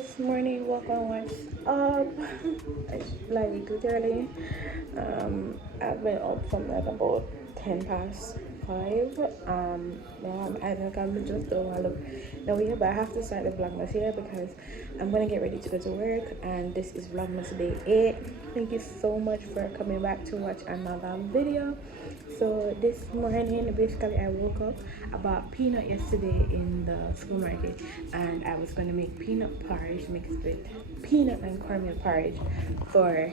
guys, morning, welcome, what's up? It's like literally, I've been up from like about 10 past 5. Now I think I'm just don't want to look now here, but I have to start the vlogmas here because I'm gonna get ready to go to work, and this is vlogmas day 8. Thank you so much for coming back to watch another video. So this morning, basically I woke up, I bought peanut yesterday in the supermarket, and I was gonna make peanut porridge mixed with peanut and cornmeal porridge for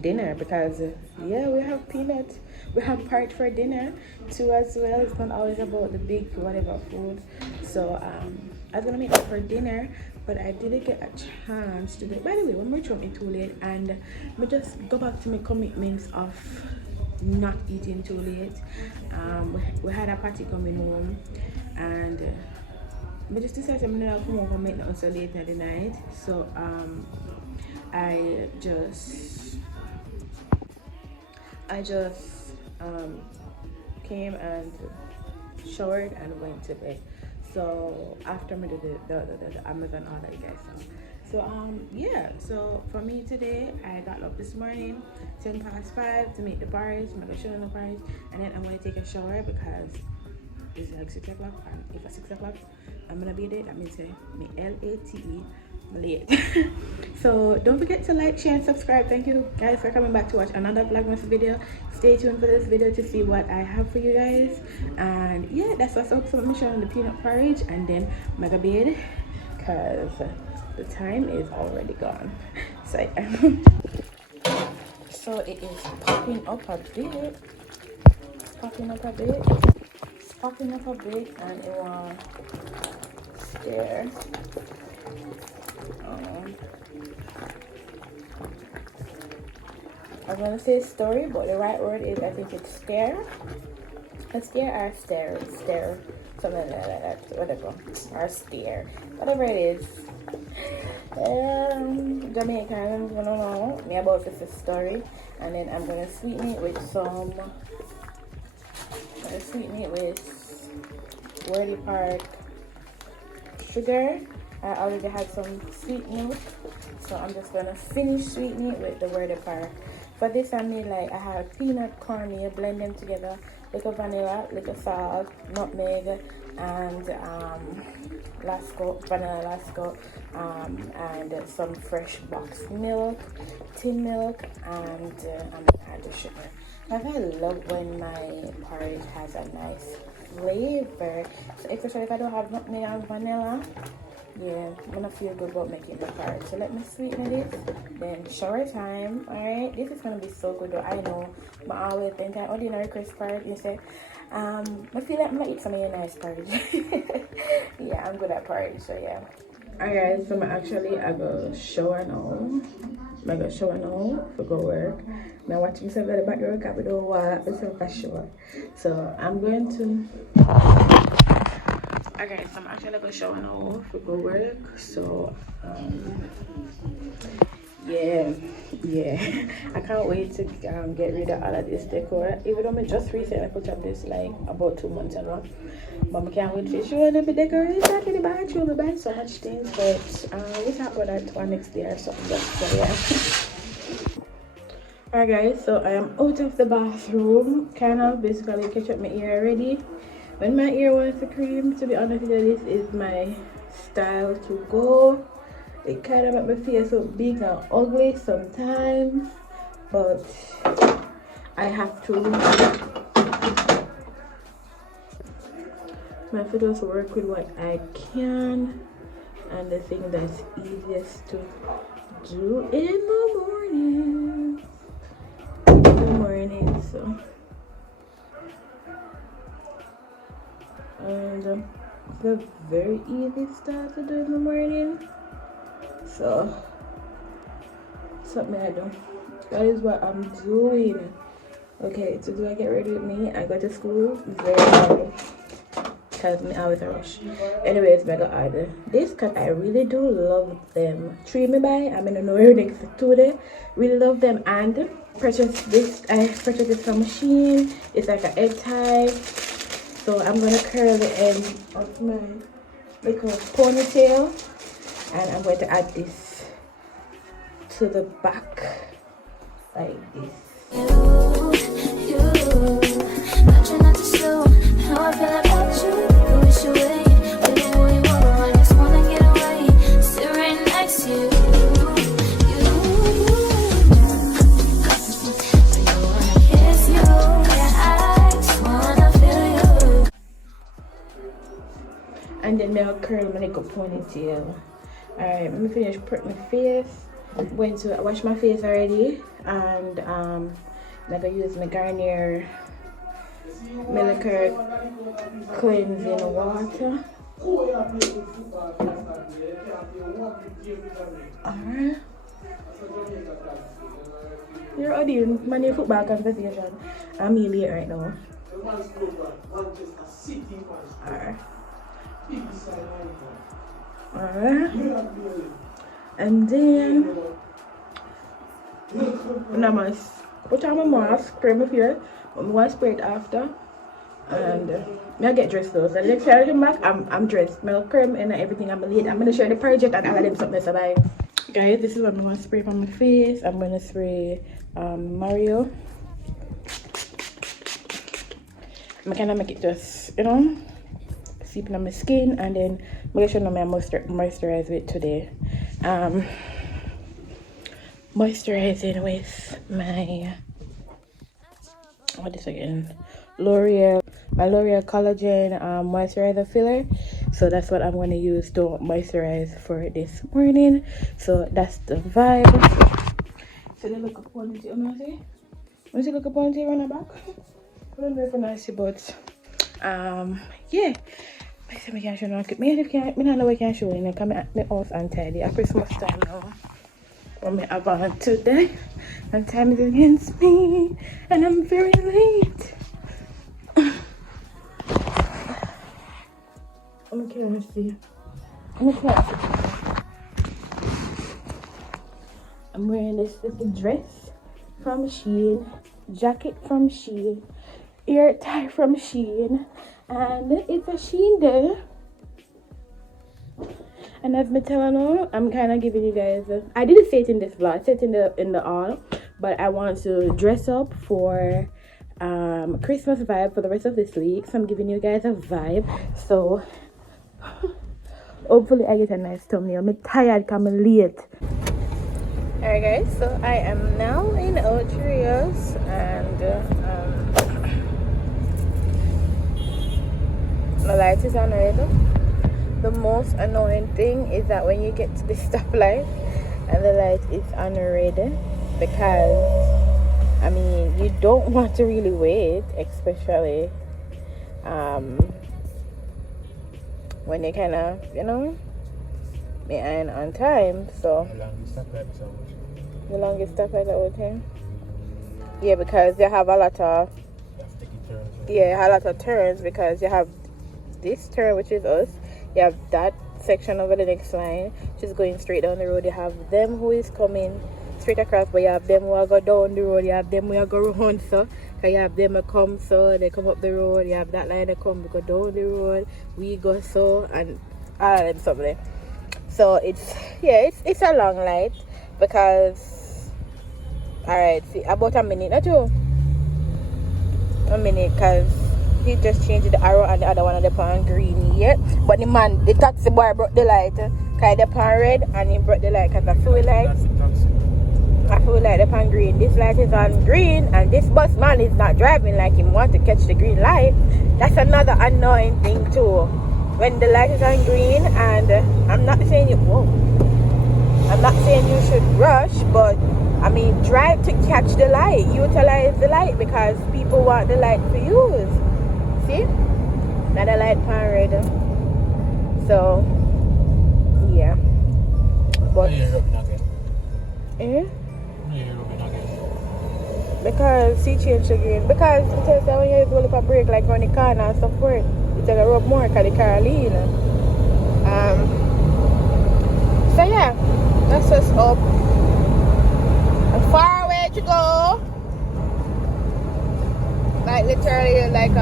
dinner, because yeah, we have peanut, we have porridge for dinner too as well. It's not always about the big whatever food. So I was gonna make it for dinner, but I didn't get a chance to do it. By the way, one more time, it's too late, and I just go back to my commitments of not eating too late. We had a party coming home, and I just decided I'm not come home and make nothing so late in the night. So I just came and showered and went to bed. So after I did the Amazon order, you guys saw. So yeah, so for me today, I got up this morning 10 past 5 to make the porridge. I'm gonna show them the porridge, and then I'm gonna take a shower because it's like 6 o'clock, and if at 6 o'clock I'm gonna be there, that means me LATE late. So don't forget to like, share and subscribe. Thank you guys for coming back to watch another vlogmas video. Stay tuned for this video to see what I have for you guys, and yeah, that's what's up. So I'm showing the peanut porridge, and then I'm gonna bed because the time is already gone. So yeah. So it is popping up a bit. It's popping up a bit. It's popping up a bit, and it will stare. I'm gonna say story, but the right word is, I think it's stare. A stare or stare, something like that, whatever, or stare, whatever it is. Jamaican, I don't know me about this story, and then I'm gonna sweeten it with some. Wordy Park sugar. I already had some sweet milk, so I'm just gonna finish sweetening it with the Wordy Park. For this, I made I had peanut, cornmeal, blend them together, little vanilla, little salt, nutmeg, and vanilla lasco, and some fresh box milk, tin milk, and I'm gonna add the sugar. I love when my porridge has a nice flavor, so especially if I don't have nutmeg and vanilla. Yeah, I'm gonna feel good about making the porridge. So let me sweeten it, then shower time. Alright, this is gonna be so good though. I know, but I always think ordinary crisp porridge. You say, I feel like I'm gonna eat some of your nice porridge. Yeah, I'm good at porridge, so yeah. Alright, so I go shower now. I go shower now for go work. Now watching myself at the back work, I don't want myself a shower. So I'm going to. Okay, so I'm actually gonna shower now for go work. So yeah, I can't wait to get rid of all of this decor. Even though I just recently put up this like about 2 months ago, but I can't wait to show them the decoration in the bathroom. I buy so much things, but we talk about that one next day or something. So yeah. Alright guys, so I am out of the bathroom, kind of basically catch up my ear already. When my ear wants to cream, to be honest with you, this is my style to go. It kind of make my face look big and ugly sometimes, but I have to. I have to just work with what I can, and the thing that's easiest to do in the morning. So. And it's a very easy start to do in the morning, so something I do. That is what I'm doing. Okay, so do I get ready with me? I go to school very early because I always a rush. Anyways, I got order this because I really do love them. Treat me by, I'm in a nowhere next to them. Really love them, and purchase this. I purchased this from Machine. It's like an egg tie. So I'm gonna curl the end of my little ponytail. and I'm going to add this to the back like this. And then I'll curl my little ponytail. Alright, let me finish prep my face. I'm going to wash my face already, and I'm gonna use my Garnier Millicurd cleansing water. Alright. You're auditing my football conversation. I'm late right now. Alright. Alright. And then I must put on my mask, spray my hair, but I want to spray it after. And I get dressed though. So the next time I come back, I'm dressed. My cream and everything. I'm late. I'm gonna share the project and I'll them something so bye. Guys, this is what I'm gonna spray on my face. I'm gonna spray Mario. I'm gonna make it just, you know, seeping on my skin, and then I'm gonna show you my moisturize with today. Moisturizing with my what is it again? L'Oreal collagen moisturizer filler. So that's what I'm going to use to moisturize for this morning. So that's the vibe. So they look up on it, you know, see? Once you look up on it, run it back. I don't know if I know, but yeah. I said I can't show no. I don't know I can show you. I come at my house untidy at Christmas time now. What me have on today, and time is against me, and I'm very late. Okay, see. I'm wearing this little dress from Shein, jacket from Shein, ear tie from Shein, and it's a Shein day. And as me telling you, I'm kind of giving you guys I didn't say it in this vlog, I said it in the all, but I want to dress up for Christmas vibe for the rest of this week. So I'm giving you guys a vibe. So hopefully I get a nice thumbnail. I'm tired because I'm late. Alright guys, so I am now in Otrios, and the light is on already. The most annoying thing is that when you get to the stoplight and the light is on already, because I mean you don't want to really wait, especially when you kind of, you know, behind on time. So the longest stoplight that would take, yeah, because they have a lot of turns, because you have this turn, which is us. You have that section over the next line, which is going straight down the road. You have them who is coming straight across, but you have them who are go down the road. You have them who are go round, so because you have them who come, so they come up the road. You have that line that come, we go down the road, we go so, and all of them something. So it's a long light, because alright, see, about a minute or two, because he just changed the arrow and the other one of the pan green yet. But the taxi boy brought the light, because the pan red, and he brought the light because I feel like the pan green. This light is on green, and this bus man is not driving like him want to catch the green light. That's another annoying thing too. When the light is on green, and I'm not saying you should rush, but I mean drive to catch the light, utilize the light, because people want the light to use. See? Now the light pan red. So yeah. But because he changed the green. Because it tells that when you roll up a brake like on the car and stuff for it, you take a rub more because the car lean. So yeah, that's just up. And far away to go. Like literally like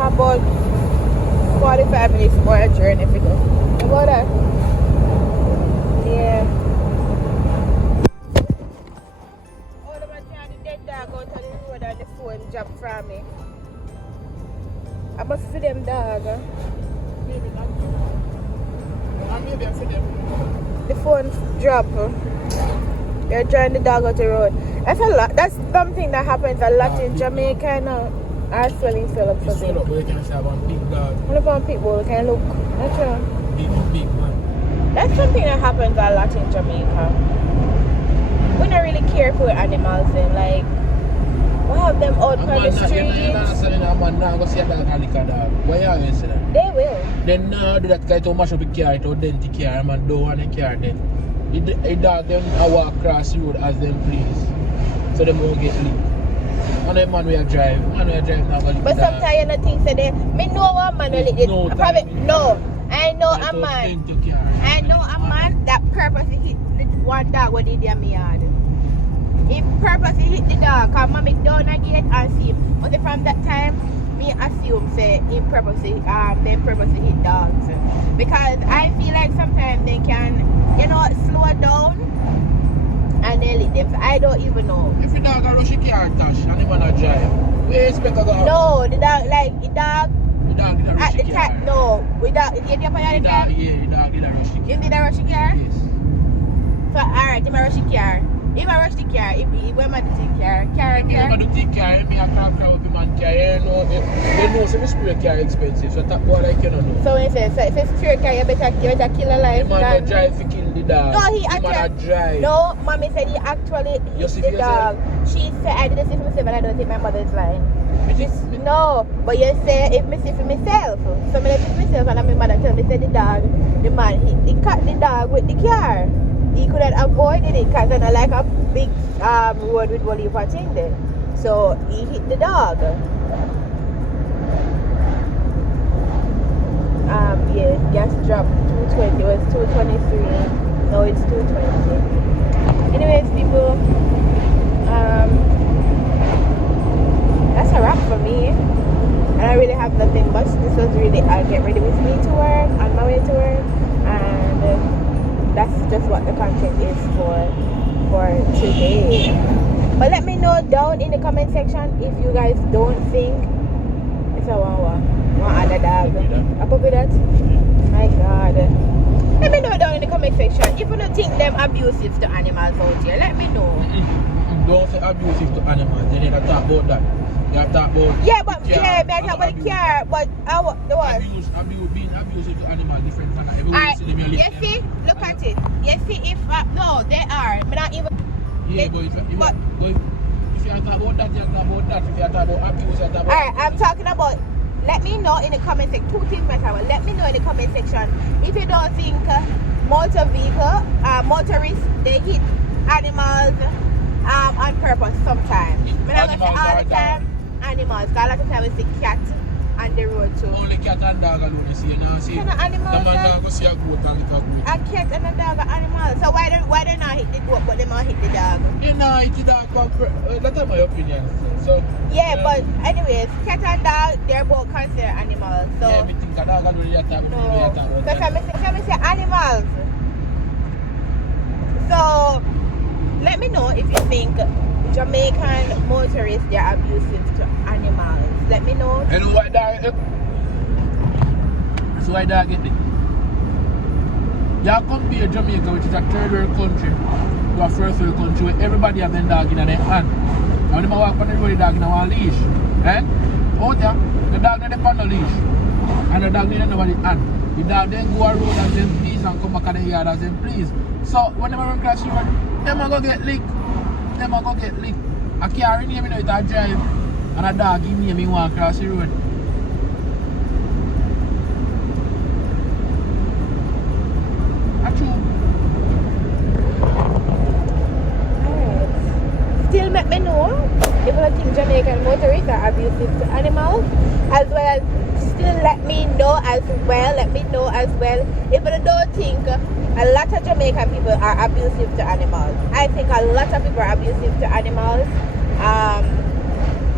about 45 minutes more journey if you go. How about that? Yeah. Oh, the man the dead dog out on the road and the phone drop from me. I must feed them dog. Maybe I feed them. The phone drop. They're driving the dog out the road. That's a lot. That's something that happens a lot in Jamaica now. I swelling swell up for Swell up, but you can say one big dog. One of our people can look. That's true. Big man. That's something that happens a lot in Jamaica. We don't really care for animals and like we have them out on the streets. You're not saying a man now go see a dog and lick a dog. Why are you saying that? They will. Then do that guy to mash up the car, to dent the car, a man don't want the car then. The dog them walk across the road as them please. So them won't get licked. And the man will drive. Man will drive now go lick but the dog. sometimes you know things say they me know one man will lick it. No Probably time. no. I know a man. Dent your car. I know a man that purposely hit the one dog when he did in my yard. He purposely hit the dog because mommy down again and see him. But from that time, me assume say he purposely they purposely hit dogs. Because I feel like sometimes they can, you know, slow down and they lick them. So I don't even know. If the dog a rush the car, Tash, and the man a drive, we expect to go out. No, the dog like the dog The dog did a rush at the the car. time. No, we dog you get up on the car. Yeah, the dog did a rush the car. You did a rush the car? Yes. So alright, you rush the car. If I rush the car, if when man take car, Yeah, but the take car, me a crab with the man car. You know, they know some spray car expensive, so that boy like you know. So he says, so if it's spray car, you better kill a life. The man don't drive to kill the dog. No, he the man actually. drive. No, mommy said he actually You hit see the for dog. She said I didn't see for myself, and I don't think my mother's lying. It is. No, but you say if me see for myself. So me see for myself, and my mother tell me say the dog, the man hit the cat the dog with the car. He could have avoided it because it's like a big road with one leaf thing there. So he hit the dog. Yeah, gas dropped 220. It was 223. No, it's 220. Anyways, people, that's a wrap for me. And I really have nothing much. This was really I'll get ready with me to work, on my way to work, and that's just what the content is for today. But let me know down in the comment section if you guys don't think it's a one other dog. A puppy that? My God. Let me know down in the comment section if you don't think them abusive to animals out here. Let me know. Don't say abusive to animals. They need to talk about that. You have to talk about yeah, but yeah, I talk about the car, but the what? Being abusive to animals different from that. Alright, you see? Look at it. You see if no, they are. I'm not even. Yeah, but if you talk about that, you talk about that. If you talk about abuse, you talk about. Alright, I'm talking about. Let me know in the comment section. Two things matter. Let me know in the comment section if you don't think motorists they hit animals on purpose sometimes. But I say all the time animals. Because a lot of times we see cats on the road too. Only cat and dog alone you see. You know, see. It's not animals. The man not go see a goat and lick a goat. A cat and a dog are animals. So why they not hit the goat but they not hit the dog? You know, hit the dog. That's my opinion. So. Yeah, but anyways, cat and dog, they're both considered animals. So Yeah, me think a dog alone you talk about. no, because I say animals. So let me know if you think Jamaican motorists they're abusive to animals. Let me know. You know why dog? So why dog get it? You compare Jamaica, which is a third world country, to a first world country where everybody have their dog in their hand. And when they walk on the road, the dog in a leash. Eh? Out there, the dog not on the leash. And the dog need nobody hand. The dog then go a road as them please and come back at the yard as them please. So when they run across the road, them a go get licked. Them a go get licked. A car in here, me know it a drive. And a dog in here, me walk across the road. Alright. Still let me know if you think Jamaican motorists are abusive to animals, as well as still let me know as well. Let me know as well if you don't think a lot of Jamaican people are abusive to animals. I think a lot of people are abusive to animals.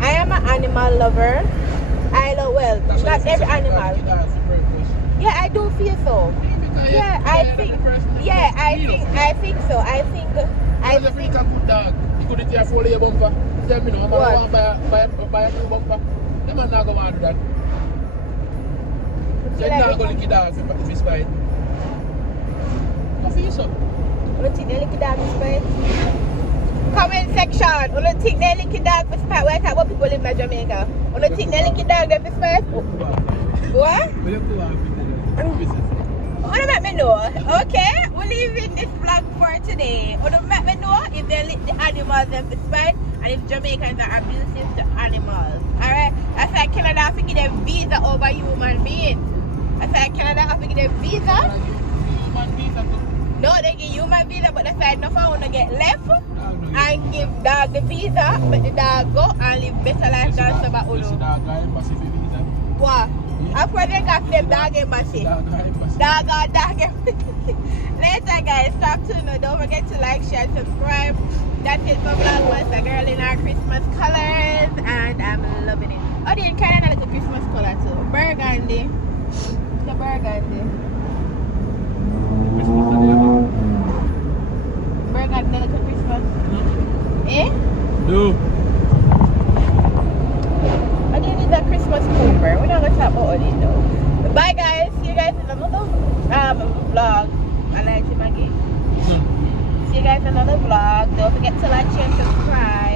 I am an animal lover. I love, well, not every animal. feel so. Yeah, I think so. I think Africa good dog. You couldn't hear 4-layer bumper. Tell me no, I'm What? buy a new bumper. Them man not gonna do that. So you're not gonna lick it dog if it's fine. What feel so? You don't think they lick it dog for spite? Comment section. You don't think they lick it dog for spite? Where type of people live in Jamaica? You don't think they lick it dog for spite? What? Wanna let me know? Okay, we're leaving this vlog for today. Wanna let me know if they lick the animals them for spite and if Jamaicans are abusive to animals. Alright? I said Canada have to give them visa over human beings. I said Canada have to give them visa. Human visa too. No, they give human visa, but they said no I wanna get left and give dog the visa, but the dog go and live better life than some of This Uno. dog guy massive visa. What? Of course they got them dog embassy. Dog guy massive. Dog embassy. Later guys, stop tuning. Don't forget to like, share, subscribe. That's it for Vlogmas, a girl in our Christmas colors, and I'm loving it. Oh, they kind of like a Christmas color too. Burgundy. The burgundy. Burgundy like a Christmas. Eh? No. I think it's a Christmas cover. We're not gonna talk about all this though. Bye guys. See you guys in another vlog. I like you again. See you guys in another vlog. Don't forget to like, share, subscribe.